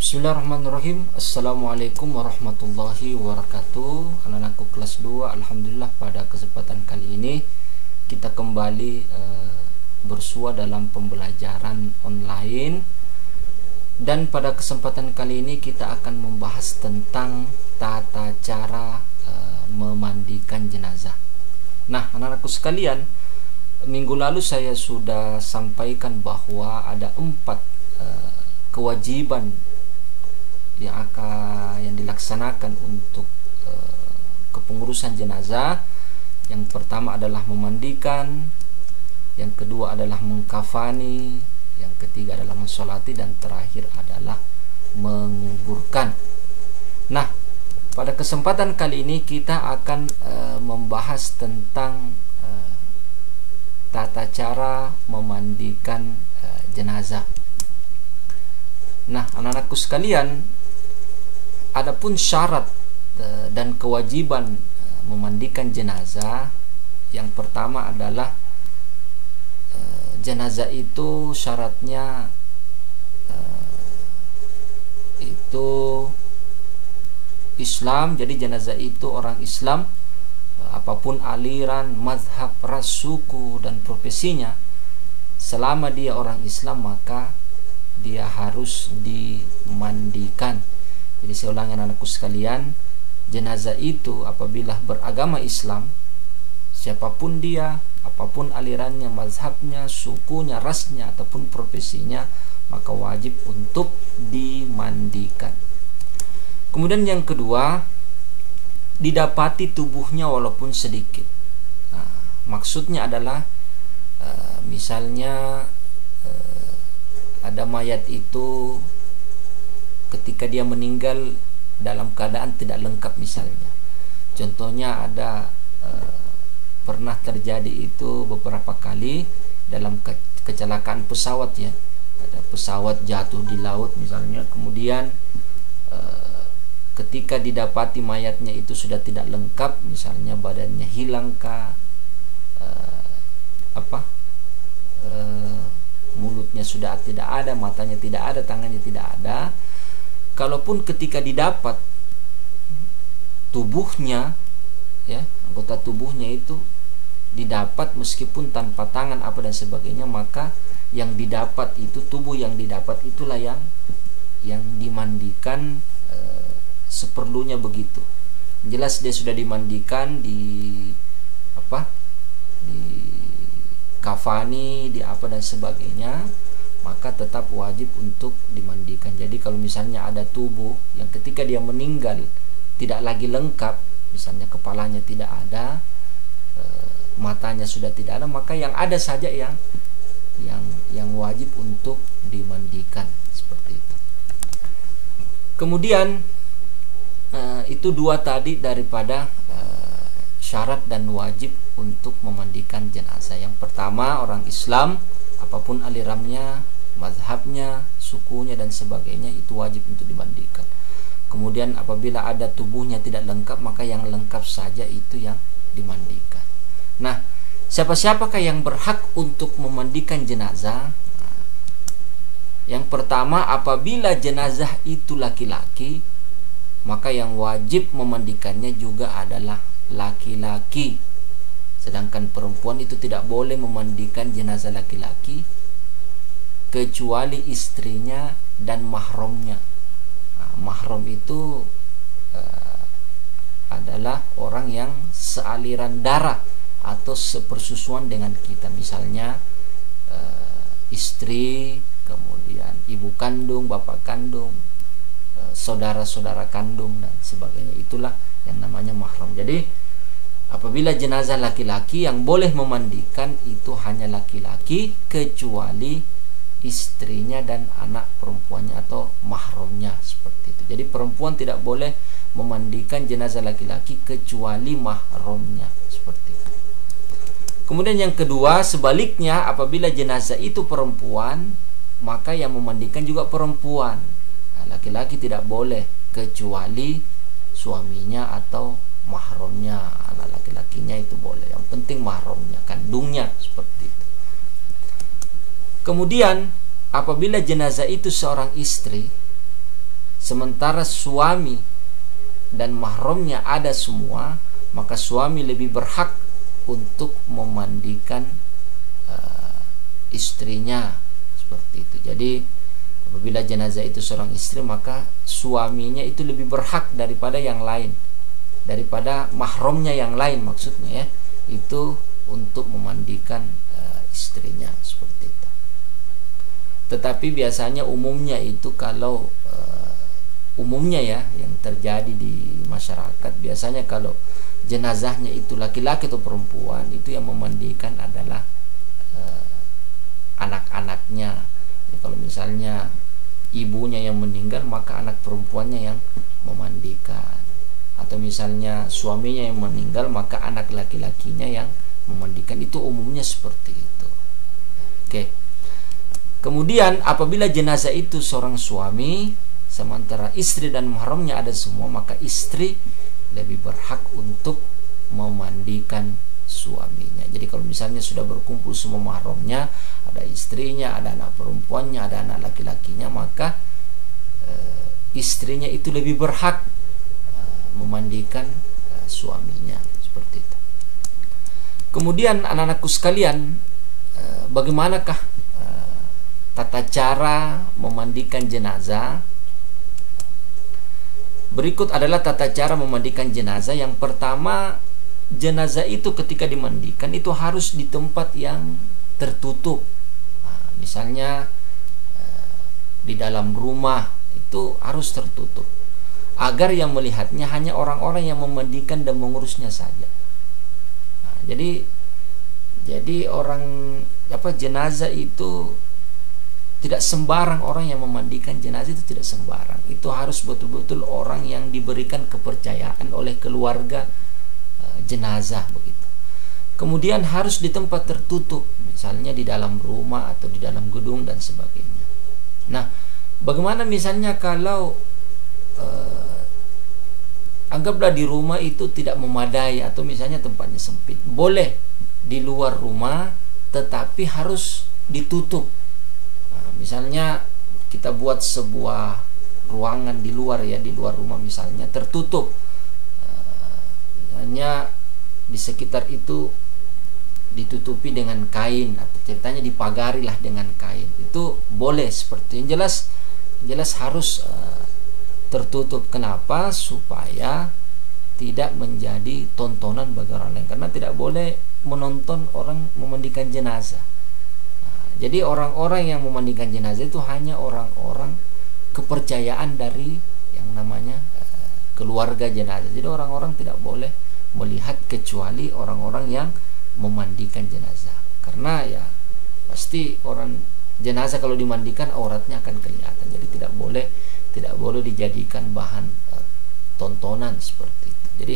Bismillahirrahmanirrahim. Assalamualaikum warahmatullahi wabarakatuh. Anak-anakku kelas 2, alhamdulillah pada kesempatan kali ini kita kembali bersua dalam pembelajaran online. Dan pada kesempatan kali ini kita akan membahas tentang tata cara memandikan jenazah. Nah, anak-anakku sekalian, minggu lalu saya sudah sampaikan bahwa ada 4 kewajiban yang dilaksanakan untuk kepengurusan jenazah. Yang pertama adalah memandikan, yang kedua adalah mengkafani, yang ketiga adalah mensolati, dan terakhir adalah menguburkan. Nah, pada kesempatan kali ini kita akan membahas tentang tata cara memandikan jenazah. Nah, anak-anakku sekalian, adapun syarat dan kewajiban memandikan jenazah, yang pertama adalah jenazah itu syaratnya itu Islam. Jadi jenazah itu orang Islam, apapun aliran, mazhab, ras, suku, dan profesinya, selama dia orang Islam maka dia harus dimandikan. Jadi saya ulangi anak-anakku sekalian, jenazah itu apabila beragama Islam, siapapun dia, apapun alirannya, mazhabnya, sukunya, rasnya, ataupun profesinya, maka wajib untuk dimandikan. Kemudian yang kedua, didapati tubuhnya walaupun sedikit. Nah, maksudnya adalah misalnya ada mayat itu ketika dia meninggal dalam keadaan tidak lengkap misalnya. Contohnya ada pernah terjadi itu beberapa kali dalam kecelakaan pesawat ya. Ada pesawat jatuh di laut misalnya, kemudian ketika didapati mayatnya itu sudah tidak lengkap, misalnya badannya hilang kah, mulutnya sudah tidak ada, matanya tidak ada, tangannya tidak ada. Kalaupun ketika didapat tubuhnya, ya, anggota tubuhnya itu didapat meskipun tanpa tangan apa dan sebagainya, maka yang didapat itu, tubuh yang didapat itulah yang dimandikan seperlunya begitu. Jelas dia sudah dimandikan, di kafani, di apa dan sebagainya, maka tetap wajib untuk dimandikan. Jadi kalau misalnya ada tubuh yang ketika dia meninggal tidak lagi lengkap, misalnya kepalanya tidak ada, matanya sudah tidak ada, maka yang ada saja yang wajib untuk dimandikan, seperti itu. Kemudian itu 2 tadi daripada syarat dan wajib untuk memandikan jenazah. Yang pertama, orang Islam, apapun alirannya, mazhabnya, sukunya, dan sebagainya, itu wajib untuk dimandikan. Kemudian apabila ada tubuhnya tidak lengkap, maka yang lengkap saja itu yang dimandikan. Nah, siapa-siapakah yang berhak untuk memandikan jenazah? Yang pertama, apabila jenazah itu laki-laki, maka yang wajib memandikannya juga adalah laki-laki. Sedangkan perempuan itu tidak boleh memandikan jenazah laki-laki kecuali istrinya dan mahramnya. Nah, mahram itu adalah orang yang sealiran darah atau sepersusuan dengan kita. Misalnya istri, kemudian ibu kandung, bapak kandung, saudara-saudara kandung, dan sebagainya. Itulah yang namanya mahram. Jadi apabila jenazah laki-laki, yang boleh memandikan itu hanya laki-laki kecuali istrinya dan anak perempuannya atau mahramnya, seperti itu. Jadi perempuan tidak boleh memandikan jenazah laki-laki kecuali mahramnya, seperti itu. Kemudian yang kedua, sebaliknya, apabila jenazah itu perempuan, maka yang memandikan juga perempuan. Nah, laki-laki tidak boleh kecuali suaminya atau mahramnya. Anak laki-lakinya itu boleh, yang penting mahramnya, kandungnya, seperti itu. Kemudian apabila jenazah itu seorang istri, sementara suami dan mahramnya ada semua, maka suami lebih berhak untuk memandikan istrinya, seperti itu. Jadi apabila jenazah itu seorang istri, maka suaminya itu lebih berhak daripada yang lain, daripada mahramnya yang lain maksudnya ya, itu untuk memandikan istrinya, seperti itu. Tetapi biasanya umumnya itu kalau umumnya ya yang terjadi di masyarakat, biasanya kalau jenazahnya itu laki-laki atau perempuan, itu yang memandikan adalah anak-anaknya. Jadi kalau misalnya ibunya yang meninggal, maka anak perempuannya yang memandikan. Atau misalnya suaminya yang meninggal, maka anak laki-lakinya yang memandikan. Itu umumnya seperti itu. Oke. Kemudian apabila jenazah itu seorang suami, sementara istri dan mahramnya ada semua, maka istri lebih berhak untuk memandikan suaminya. Jadi kalau misalnya sudah berkumpul semua mahramnya, ada istrinya, ada anak perempuannya, ada anak laki-lakinya, maka istrinya itu lebih berhak memandikan suaminya, seperti itu. Kemudian anak-anakku sekalian, bagaimanakah tata cara memandikan jenazah? Berikut adalah tata cara memandikan jenazah. Yang pertama, jenazah itu ketika dimandikan itu harus di tempat yang tertutup. Misalnya di dalam rumah itu harus tertutup, agar yang melihatnya hanya orang-orang yang memandikan dan mengurusnya saja. Jadi orang jenazah itu tidak sembarang orang yang memandikan jenazah, itu tidak sembarang. Itu harus betul-betul orang yang diberikan kepercayaan oleh keluarga jenazah, begitu. Kemudian harus di tempat tertutup, misalnya di dalam rumah atau di dalam gedung dan sebagainya. Nah, bagaimana misalnya kalau anggaplah di rumah itu tidak memadai atau misalnya tempatnya sempit? Boleh di luar rumah, tetapi harus ditutup. Misalnya kita buat sebuah ruangan di luar ya, di luar rumah misalnya, tertutup. Misalnya di sekitar itu ditutupi dengan kain, atau ceritanya dipagari lah dengan kain. Itu boleh seperti yang jelas harus tertutup. Kenapa? Supaya tidak menjadi tontonan bagi orang lain, karena tidak boleh menonton orang memandikan jenazah. Jadi orang-orang yang memandikan jenazah itu hanya orang-orang kepercayaan dari yang namanya keluarga jenazah. Jadi orang-orang tidak boleh melihat kecuali orang-orang yang memandikan jenazah. Karena ya pasti orang jenazah kalau dimandikan auratnya akan kelihatan. Jadi tidak boleh dijadikan bahan tontonan seperti itu. Jadi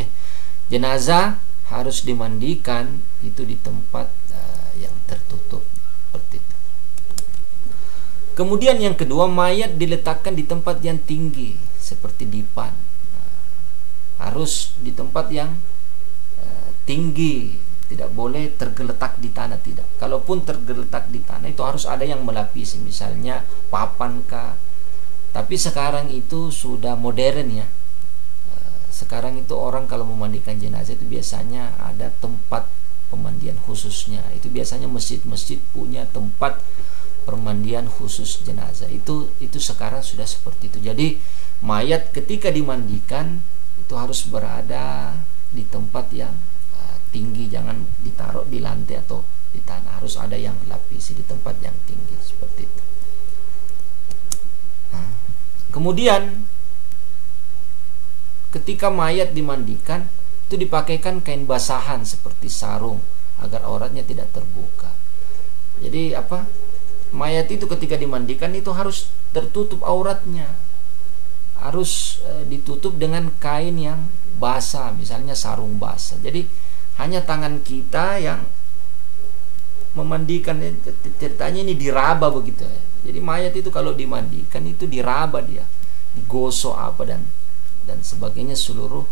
jenazah harus dimandikan itu di tempat yang tertutup seperti itu. Kemudian yang kedua, mayat diletakkan di tempat yang tinggi seperti dipan. Harus di tempat yang tinggi, tidak boleh tergeletak di tanah, tidak. Kalaupun tergeletak di tanah itu harus ada yang melapisi, misalnya papan kah. Tapi sekarang itu sudah modern ya. Sekarang itu orang kalau memandikan jenazah itu biasanya ada tempat pemandian khususnya. Itu biasanya masjid-masjid punya tempat permandian khusus jenazah. Itu sekarang sudah seperti itu. Jadi mayat ketika dimandikan itu harus berada di tempat yang tinggi, jangan ditaruh di lantai atau di tanah. Harus ada yang lapisi di tempat yang tinggi seperti itu. Kemudian ketika mayat dimandikan itu dipakaikan kain basahan seperti sarung agar auratnya tidak terbuka. Jadi mayat itu ketika dimandikan itu harus tertutup auratnya, harus ditutup dengan kain yang basah, misalnya sarung basah. Jadi hanya tangan kita yang memandikan. Ceritanya ini diraba begitu ya. Jadi mayat itu kalau dimandikan itu diraba, dia digosok dan sebagainya seluruh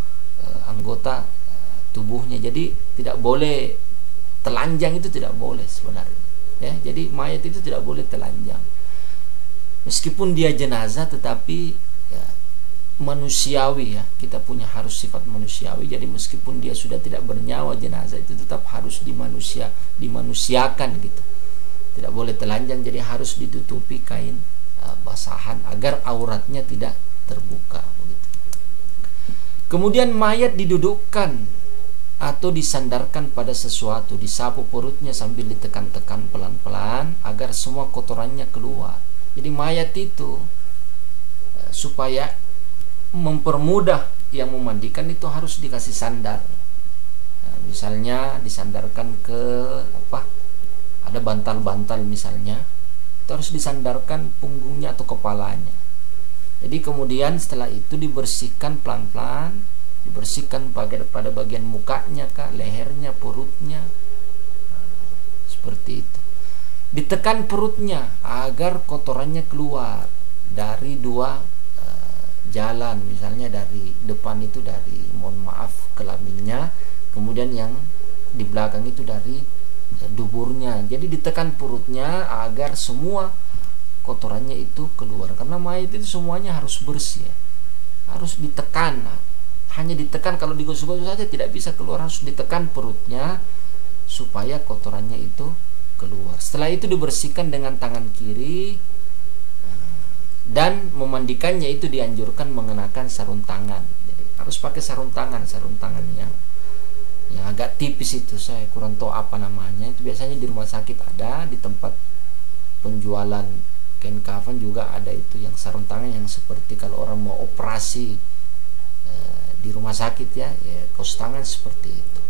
anggota tubuhnya. Jadi tidak boleh telanjang, itu tidak boleh sebenarnya ya. Jadi mayat itu tidak boleh telanjang, meskipun dia jenazah, tetapi ya, manusiawi ya, kita punya harus sifat manusiawi. Jadi meskipun dia sudah tidak bernyawa, jenazah itu tetap harus dimanusiakan gitu. Tidak boleh telanjang, jadi harus ditutupi kain basahan agar auratnya tidak terbuka begitu. Kemudian mayat didudukkan atau disandarkan pada sesuatu, disapu perutnya sambil ditekan-tekan pelan-pelan agar semua kotorannya keluar. Jadi mayat itu supaya mempermudah yang memandikan itu harus dikasih sandar. Nah, misalnya disandarkan ke ada bantal-bantal misalnya, itu harus disandarkan punggungnya atau kepalanya. Jadi kemudian setelah itu dibersihkan pelan-pelan, dibersihkan pada bagian mukanya kah, lehernya, perutnya, seperti itu. Ditekan perutnya agar kotorannya keluar dari dua jalan, misalnya dari depan itu dari kelaminnya, kemudian yang di belakang itu dari duburnya. Jadi ditekan perutnya agar semua kotorannya itu keluar, karena mayat itu semuanya harus bersih ya. Harus ditekan, hanya ditekan, kalau digosok-gosok saja tidak bisa keluar, harus ditekan perutnya supaya kotorannya itu keluar. Setelah itu dibersihkan dengan tangan kiri, dan memandikannya itu dianjurkan mengenakan sarung tangan. Jadi harus pakai sarung tangan yang agak tipis itu, saya kurang tahu apa namanya. Itu biasanya di rumah sakit ada, di tempat penjualan kain kafan juga ada itu yang sarung tangan yang seperti kalau orang mau operasi di rumah sakit ya, kaos tangan seperti itu.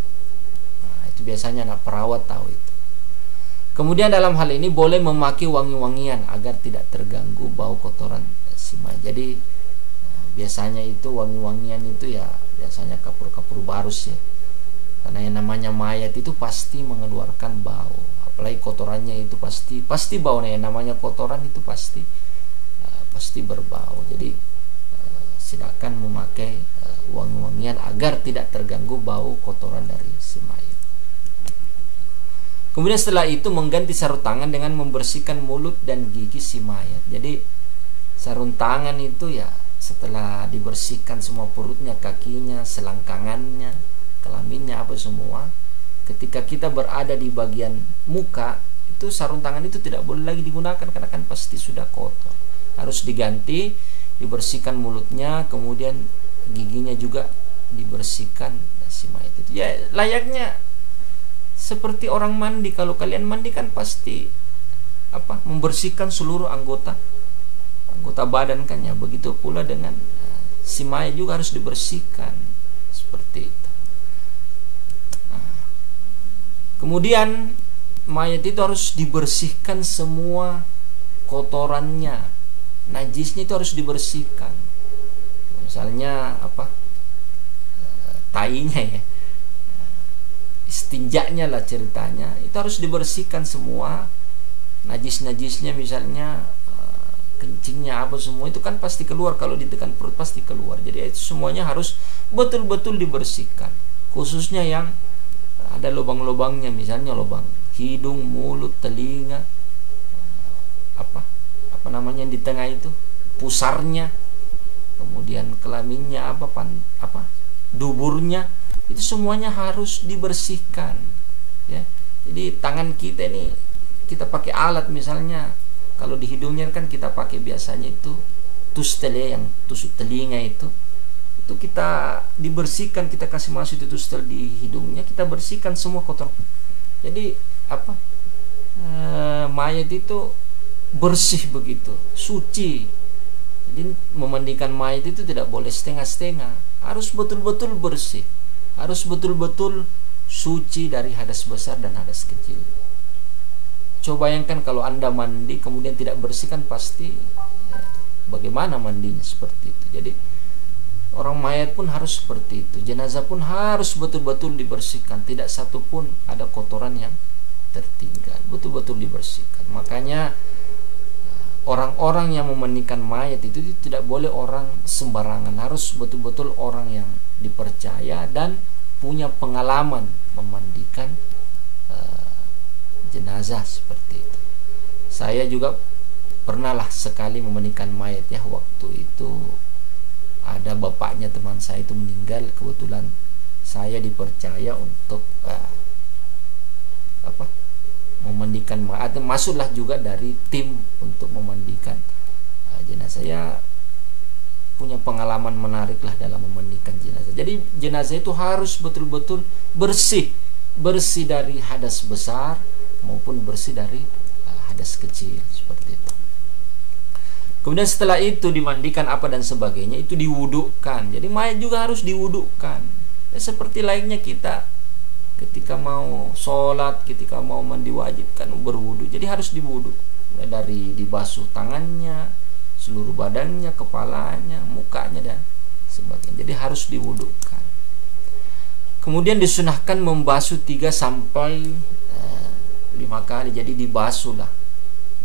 Nah, itu biasanya anak perawat tahu itu. Kemudian dalam hal ini boleh memakai wangi-wangian agar tidak terganggu bau kotoran si mayat. Jadi biasanya itu wangi-wangian itu ya biasanya kapur-kapur barus ya. Karena yang namanya mayat itu pasti mengeluarkan bau. Apalagi kotorannya itu pasti bau. Nah, yang namanya kotoran itu pasti berbau. Jadi silakan memakai wangi-wangian agar tidak terganggu bau kotoran dari si mayat. Kemudian setelah itu mengganti sarung tangan dengan membersihkan mulut dan gigi si mayat. Jadi sarung tangan itu ya setelah dibersihkan semua perutnya, kakinya, selangkangannya, kelaminnya, apa semua. Ketika kita berada di bagian muka, itu sarung tangan itu tidak boleh lagi digunakan karena kan pasti sudah kotor. Harus diganti, dibersihkan mulutnya, kemudian giginya juga dibersihkan si mayat itu. Ya layaknya seperti orang mandi. Kalau kalian mandi kan pasti membersihkan seluruh anggota badan kan ya. Begitu pula dengan si mayat juga harus dibersihkan seperti itu. Kemudian mayat itu harus dibersihkan semua kotorannya, najisnya itu harus dibersihkan. Misalnya tainya ya, istinjaknya lah ceritanya, itu harus dibersihkan semua najis-najisnya, misalnya kencingnya apa semua itu kan pasti keluar, kalau ditekan perut pasti keluar. Jadi itu semuanya harus betul-betul dibersihkan, khususnya yang ada lubang-lubangnya, misalnya lubang hidung, mulut, telinga, apa namanya yang di tengah itu, pusarnya, kemudian kelaminnya, duburnya, itu semuanya harus dibersihkan ya. Jadi tangan kita ini kita pakai alat, misalnya kalau di hidungnya kan kita pakai biasanya itu tustel yang tusuk telinga itu kita dibersihkan, kita kasih masuk itu tustel di hidungnya, kita bersihkan semua kotor. Jadi mayat itu bersih begitu, suci. Jadi memandikan mayat itu tidak boleh setengah-setengah, harus betul-betul bersih, harus betul-betul suci dari hadas besar dan hadas kecil. Coba bayangkan kalau Anda mandi kemudian tidak bersih, kan pasti bagaimana mandinya seperti itu. Jadi orang mayat pun harus seperti itu, jenazah pun harus betul-betul dibersihkan, tidak satu pun ada kotoran yang tertinggal, betul-betul dibersihkan. Makanya orang-orang yang memandikan mayat itu tidak boleh orang sembarangan, harus betul-betul orang yang dipercaya dan punya pengalaman memandikan jenazah seperti itu. Saya juga pernahlah sekali memandikan mayat ya. Waktu itu ada bapaknya teman saya itu meninggal, kebetulan saya dipercaya untuk memandikan mayat, masuklah juga dari tim untuk memandikan jenazah. Saya punya pengalaman menarik lah dalam memandikan jenazah. Jadi jenazah itu harus betul-betul bersih dari hadas besar maupun bersih dari hadas kecil, seperti itu. Kemudian setelah itu dimandikan apa dan sebagainya, itu diwudukkan. Jadi mayat juga harus diwudukkan. Ya, seperti layaknya kita ketika mau sholat, ketika mau mandi wajib kan berwudu. Jadi harus diwuduk. Ya, dari dibasuh tangannya, seluruh badannya, kepalanya, mukanya dan sebagainya. Jadi harus diwudukkan. Kemudian disunahkan membasuh 3 sampai 5 kali. Jadi dibasuhlah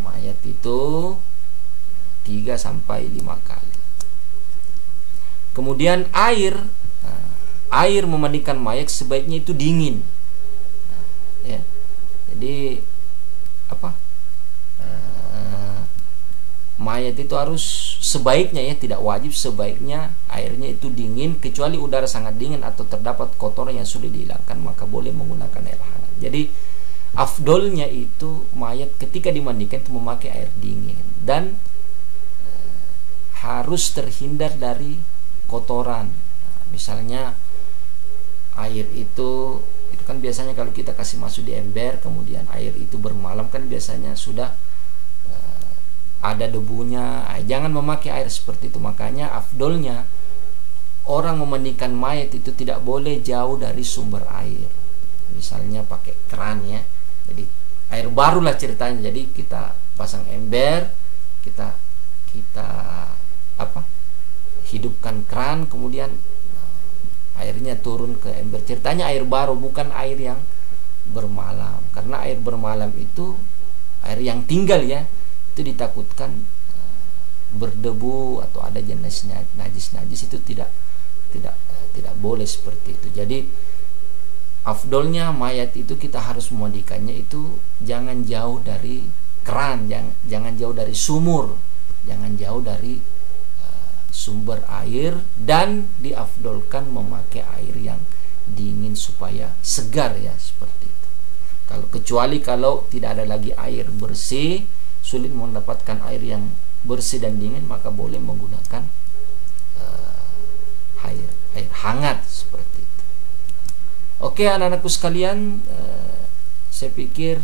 mayat itu 3 sampai 5 kali. Kemudian air memandikan mayat sebaiknya itu dingin. Ya. Jadi mayat itu harus sebaiknya, ya tidak wajib, sebaiknya airnya itu dingin, kecuali udara sangat dingin atau terdapat kotoran yang sulit dihilangkan, maka boleh menggunakan air hangat. Jadi afdolnya itu mayat ketika dimandikan itu memakai air dingin dan harus terhindar dari kotoran. Misalnya air itu kan biasanya kalau kita kasih masuk di ember, kemudian air itu bermalam, kan biasanya sudah ada debunya. Jangan memakai air seperti itu. Makanya afdolnya orang memandikan mayat itu tidak boleh jauh dari sumber air. Misalnya pakai keran, ya. Jadi air barulah ceritanya. Jadi kita pasang ember, kita hidupkan keran, kemudian airnya turun ke ember. Ceritanya air baru, bukan air yang bermalam. Karena air bermalam itu air yang tinggal, ya, itu ditakutkan berdebu atau ada jenisnya najis itu tidak boleh seperti itu. Jadi afdolnya mayat itu kita harus memandikannya itu jangan jauh dari keran, jangan jauh dari sumur, jangan jauh dari sumber air, dan diafdolkan memakai air yang dingin supaya segar, ya, seperti itu. Kecuali kalau tidak ada lagi air bersih, sulit mendapatkan air yang bersih dan dingin, maka boleh menggunakan air hangat seperti itu. Oke, anak-anakku sekalian, saya pikir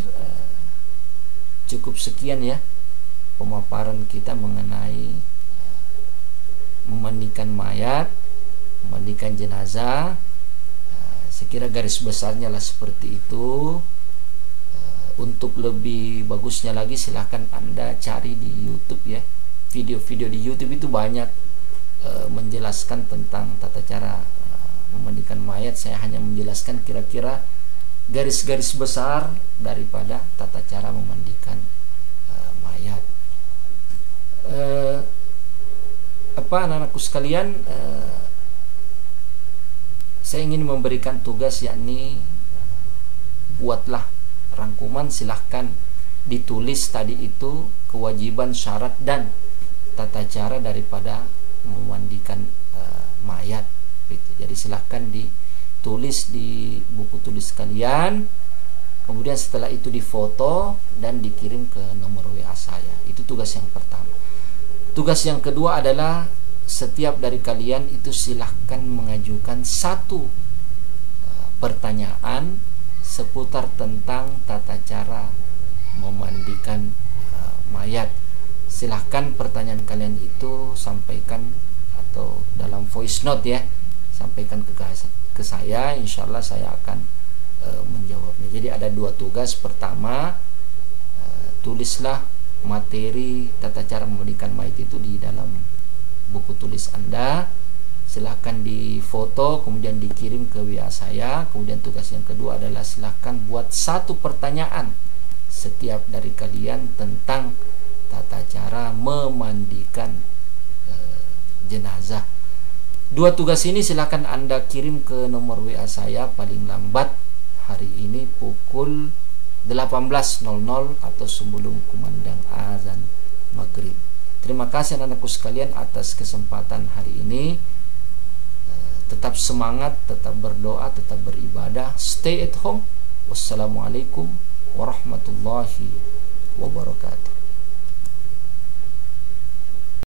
cukup sekian, ya, pemaparan kita mengenai memandikan mayat, memandikan jenazah. Saya kira garis besarnya lah seperti itu. Untuk lebih bagusnya lagi silahkan Anda cari di YouTube, ya. Video-video di YouTube itu banyak menjelaskan tentang tata cara memandikan mayat. Saya hanya menjelaskan kira-kira garis-garis besar daripada tata cara memandikan mayat. Anak-anakku sekalian, saya ingin memberikan tugas, yakni buatlah rangkuman, silahkan ditulis tadi itu kewajiban, syarat dan tata cara daripada memandikan mayat gitu. Jadi silahkan ditulis di buku tulis kalian, kemudian setelah itu difoto dan dikirim ke nomor WA saya. Itu tugas yang pertama. Tugas yang kedua adalah setiap dari kalian itu silahkan mengajukan 1 pertanyaan seputar tentang tata cara memandikan mayat. Silahkan pertanyaan kalian itu sampaikan atau dalam voice note, ya, sampaikan ke saya. Insya Allah saya akan menjawabnya. Jadi ada 2 tugas. Pertama, tulislah materi tata cara memandikan mayat itu di dalam buku tulis Anda. Silahkan difoto kemudian dikirim ke WA saya. Kemudian tugas yang kedua adalah silahkan buat 1 pertanyaan setiap dari kalian tentang tata cara memandikan jenazah. 2 tugas ini silahkan Anda kirim ke nomor WA saya paling lambat hari ini pukul 18.00 atau sebelum kumandang azan maghrib. Terima kasih anak-anakku sekalian atas kesempatan hari ini. tetap semangat, tetap berdoa, tetap beribadah. Stay at home. Wassalamualaikum warahmatullahi wabarakatuh.